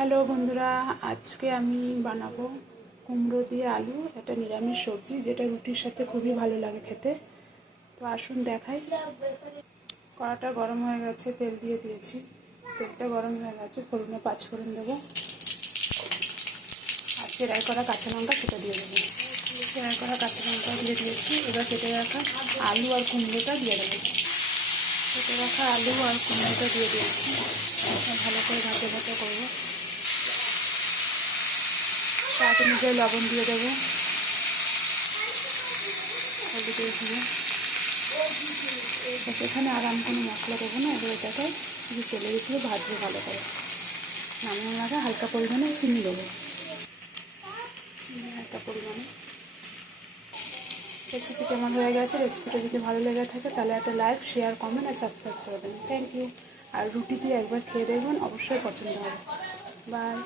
Hello বন্ধুরা, আজকে আমি বানাবো কুমড়ো দিয়ে আলু, একটা নিরামিষ সবজি যেটা রুটির সাথে খুবই ভালো লাগে খেতে। তো আসুন দেখাই। কড়াটা গরম হয়ে গেছে, তেল দিয়ে দিয়েছি। তেলটা গরম হয়ে গেছে, ফোড়নে 5 ফোড়ন দেবো আর চেরাই করা কাঁচা লঙ্কা সেটা দিয়ে দেবো। চেরাই করা কাঁচা লঙ্কা দিয়ে দিয়েছি। এবার কেটে রাখা আলু আর কুমড়োটা দিয়ে দেবো। কেটে রাখা আলু আর কুমড়োটা দিয়ে দিয়েছি। ভালো করে ভাজা ভাজা করবো। স্বাদ অনুযায়ী লবণ দিয়ে দেবো, হলুদের দিয়ে। সেখানে আর আমি কোনো মশলা দেবো না। এবার এটাকে শুধু তেলের উপরে ভাজবো ভালো করে। নামানোর আগে হালকা পরিমাণে চিনি দেবো, চিনি হালকা পরিমাণে। রেসিপিটা আমার হয়ে গেছে। রেসিপিটা যদি ভালো লেগে থাকে তাহলে একটা লাইক, শেয়ার, কমেন্ট আর সাবস্ক্রাইব করে দেবেন। Thank you. আর রুটি দিয়ে একবার খেয়ে দেখবেন, অবশ্যই পছন্দ হবে। বাই।